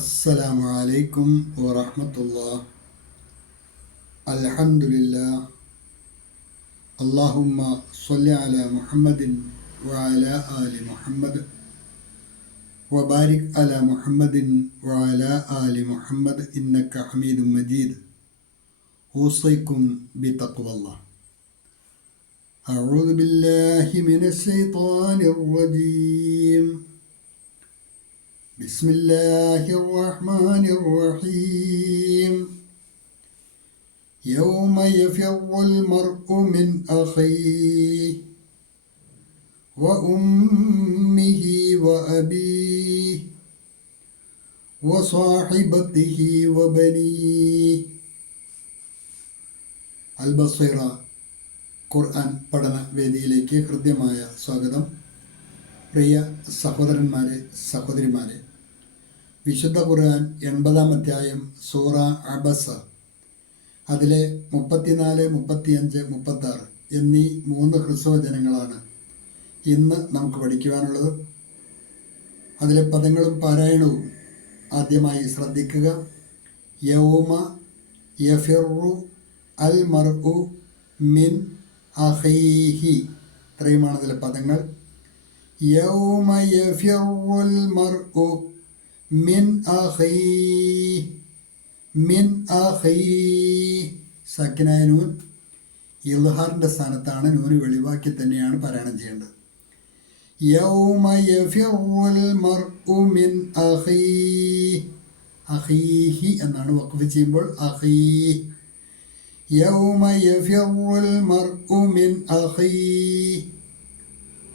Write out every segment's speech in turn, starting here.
السلام عليكم ورحمة الله. الحمد لله. اللهم صل على محمد وعلى آل محمد وبارك على محمد وعلى آل محمد إنك حميد مجيد. أوصيكم بتقوى الله. أعوذ بالله من الشيطان الرجيم. بسم الله الرحمن الرحيم. يوم يفر المرء من أخيه وأمه وأبيه وصاحبته وبنيه. അൽബസീറ ഖുർആൻ പഠന വേദിയിലേക്ക് ഹൃദ്യമായ സ്വാഗതം. പ്രിയ സഹോദരന്മാരെ, സഹോദരിമാരെ, വിശുദ്ധ ഖുർആൻ 80-ാം അധ്യായം സൂറ അബസ, അതിലെ 34, 35, 36 എന്നീ 3 ഹ്രസ്വവചനങ്ങളാണ് ഇന്ന് നമുക്ക് പഠിക്കുവാനുള്ളത്. അതിലെ പദങ്ങളും പാരായണവും ആദ്യമായി ശ്രദ്ധിക്കുക. യൗമ യഫിറു അൽ മർഉ മിൻ അഖീഹി, ഇത്രയുമാണ് അതിലെ പദങ്ങൾ. യൗമ യഫിറുൽ മർഉ മിൻ അഖീഹി. മിൻ അഖീഹി സക്കിനായ നൂൻ ഇൽഹാറിൻ്റെ സ്ഥാനത്താണ്. നൂന് വെളിവാക്കി തന്നെയാണ് പാരായണം ചെയ്യേണ്ടത്. യൗമ യഫിറുൽ മർഉ മിൻ അഖീഹി. അഖീഹി എന്നാണ് വഖഫ് ചെയ്യുമ്പോൾ അഖീഹി. യൗമ യഫിറുൽ മർഉ മിൻ അഖീഹി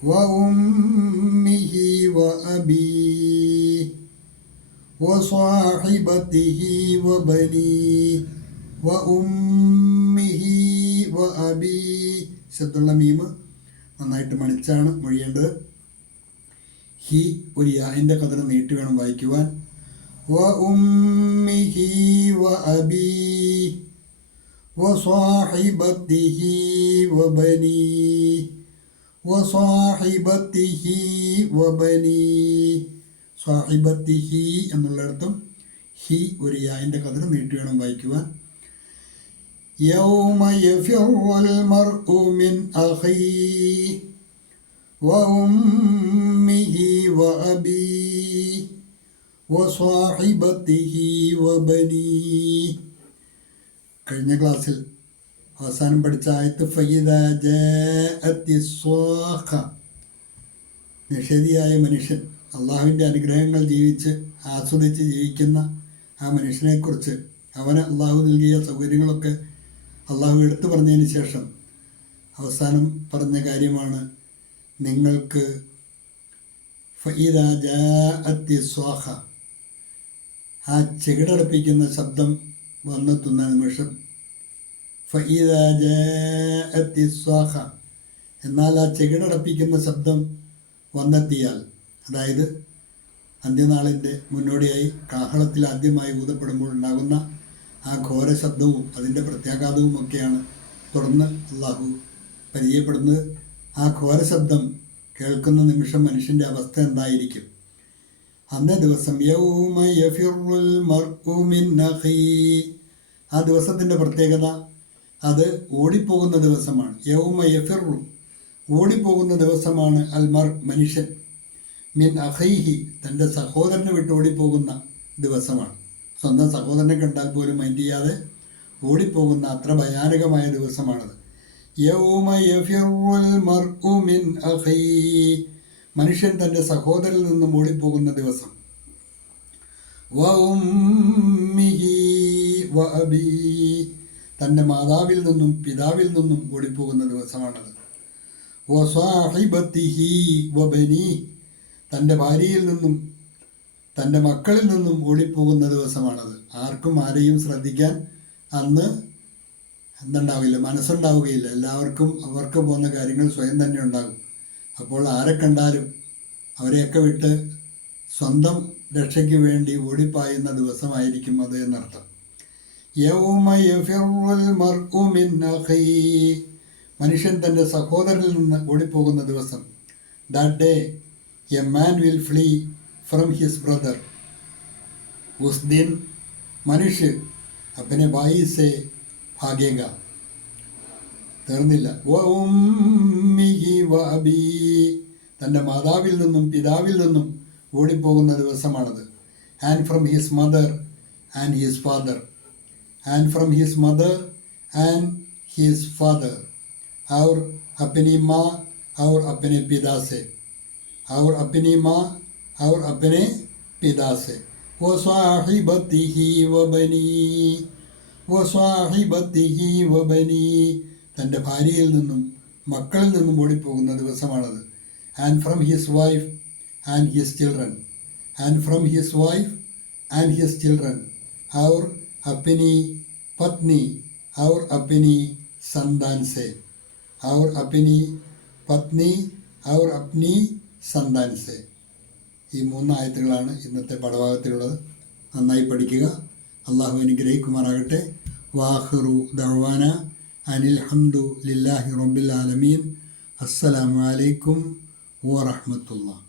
വഉമ്മിഹി വഅബീഹി വസ്വാഹിബതിഹി വബനീഹി വഉമ്മിഹി വഅബീഹി. ശബ്ദമുള്ള മീമ് നന്നായിട്ട് മണിച്ചാണ് മൊഴിയേണ്ടത്. ഹി ഒരു യാഹിൻ്റെ കതിർ നീട്ടി വേണം വായിക്കുവാൻ. വഉമ്മിഹി വഅബീഹി വസ്വാഹിബതിഹി വബനീഹി വസ്വാഹിബതിഹി വബനീഹി. സ്വാഹിബത്തിഹി എന്നുള്ളിടത്തും ഹി ഒരു യാഹിൻ്റെ കതിർ നീട്ടി വേണം വായിക്കുവാൻ. യൗമ യഫിറുൽ മർഉ മിൻ അഖീഹി വഉമ്മിഹി വഅബീഹി വസ്വാഹിബതിഹി വബനീഹി. കഴിഞ്ഞ ക്ലാസ്സിൽ അവസാനം പഠിച്ച ആയത്ത് ഫഇദാ ജാഅത്തിസ് സ്വാഖ, നിഷേധിയായ മനുഷ്യൻ, അള്ളാഹുവിൻ്റെ അനുഗ്രഹങ്ങൾ ആസ്വദിച്ച് ജീവിക്കുന്ന ആ മനുഷ്യനെക്കുറിച്ച്, അവന് അള്ളാഹു നൽകിയ സൗകര്യങ്ങളൊക്കെ അള്ളാഹു എടുത്തു പറഞ്ഞതിന് ശേഷം അവസാനം പറഞ്ഞ കാര്യമാണ് നിങ്ങൾക്ക് ഫഇദാ ജാഅത്തിസ് സ്വാഖ, ആ ചെകിടടപ്പിക്കുന്ന ശബ്ദം വന്നെത്തുന്ന നിമിഷം. ഫഇദാ ജാഅത്തിസ് സ്വാഖ എന്നാൽ ആ ചെകിടടപ്പിക്കുന്ന ശബ്ദം വന്നെത്തിയാൽ, അതായത് അന്ത്യനാളിൻ്റെ മുന്നോടിയായി കാഹളത്തിൽ ആദ്യമായി ഊതപ്പെടുമ്പോൾ ഉണ്ടാകുന്ന ആ ഘോര ശബ്ദവും അതിൻ്റെ പ്രത്യാഘാതവും ഒക്കെയാണ് തുടർന്ന് അള്ളാഹു പരിചയപ്പെടുന്നത്. ആ ഘോര ശബ്ദം കേൾക്കുന്ന നിമിഷം മനുഷ്യൻ്റെ അവസ്ഥ എന്തായിരിക്കും? അന്നേ ദിവസം യൗമ യഫിറുൽ മർഉ മിൻ അഖീഹി, ആ ദിവസത്തിൻ്റെ പ്രത്യേകത അത് ഓടിപ്പോകുന്ന ദിവസമാണ്. യൗമ യഫിറു ഓടിപ്പോകുന്ന ദിവസമാണ്. അൽ മർ മനുഷ്യൻ, മിൻ അഖീഹി തൻ്റെ സഹോദരനെ വിട്ട് ഓടിപ്പോകുന്ന ദിവസമാണ്. സ്വന്തം സഹോദരനെ കണ്ടാൽ പോലും മൈൻഡ് ചെയ്യാതെ ഓടിപ്പോകുന്ന അത്ര ഭയാനകമായ ദിവസമാണത്. യൗമ യഫിറുൽ മർഉ മിൻ അഖീഹി, മനുഷ്യൻ തൻ്റെ സഹോദരനിൽ നിന്നും ഓടിപ്പോകുന്ന ദിവസം. വഉമ്മിഹി വഅബീഹി, തൻ്റെ മാതാവിൽ നിന്നും പിതാവിൽ നിന്നും ഓടിപ്പോകുന്ന ദിവസമാണത്. വസ്വാഹിബതിഹി വബനീഹി, തൻ്റെ ഭാര്യയിൽ നിന്നും തൻ്റെ മക്കളിൽ നിന്നും ഓടിപ്പോകുന്ന ദിവസമാണത്. ആർക്കും ആരെയും ശ്രദ്ധിക്കാൻ അന്ന് എന്തുണ്ടാവില്ല, മനസ്സുണ്ടാവുകയില്ല. എല്ലാവർക്കും അവർക്ക് പോകുന്ന കാര്യങ്ങൾ സ്വയം തന്നെ ഉണ്ടാകും. അപ്പോൾ ആരെ കണ്ടാലും അവരെയൊക്കെ വിട്ട് സ്വന്തം രക്ഷയ്ക്ക് വേണ്ടി ഓടിപ്പായുന്ന ദിവസമായിരിക്കും അത് എന്നർത്ഥം. യൗമ യഫിറുൽ മർഉ മിൻ അഖീഹി, മനുഷ്യൻ തൻ്റെ സഹോദരനിൽ നിന്ന് ഓടിപ്പോകുന്ന ദിവസം. That day a man will flee from his brother. उस दिन മനുഷ്യ अपने भाई से भागेगा. തീർന്നില്ല. വ ഉമ്മിഹി വ അബീ, തൻ്റെ മാതാവിൽ നിന്നും പിതാവിൽ നിന്നും ഓടിപ്പോകുന്ന ദിവസമാണത്. And from his mother and his father, and from his mother and his father, और अपनी माँ और अपने पिता से, और अपनी माँ और अपने पिता से, वो स्वाहिबतिही व बनी, वो स्वाहिबतिही व बनी, തൻ്റെ ഭാര്യയിൽ നിന്നും മക്കളിൽ നിന്നും ഓടിപ്പോകുന്ന ദിവസമാണത്. And from his wife and his children, and from his wife and his children, और अपनी पत्नी और अपनी संतान से, और अपनी പത്നി और अपनी संतान से. ഈ 3 ആയത്തുകളാണ് ഇന്നത്തെ പാഠഭാഗത്തിലുള്ളത്. നന്നായി പഠിക്കുക. അള്ളാഹു അനുഗ്രഹിക്കുമാറാകട്ടെ. വാഹിറു ദഅ്വാന അനിൽ ഹംദു ലില്ലാഹി റബ്ബിൽ ആലമീൻ. അസ്സലാമു അലൈക്കും വറഹ്മത്തുള്ളാഹി.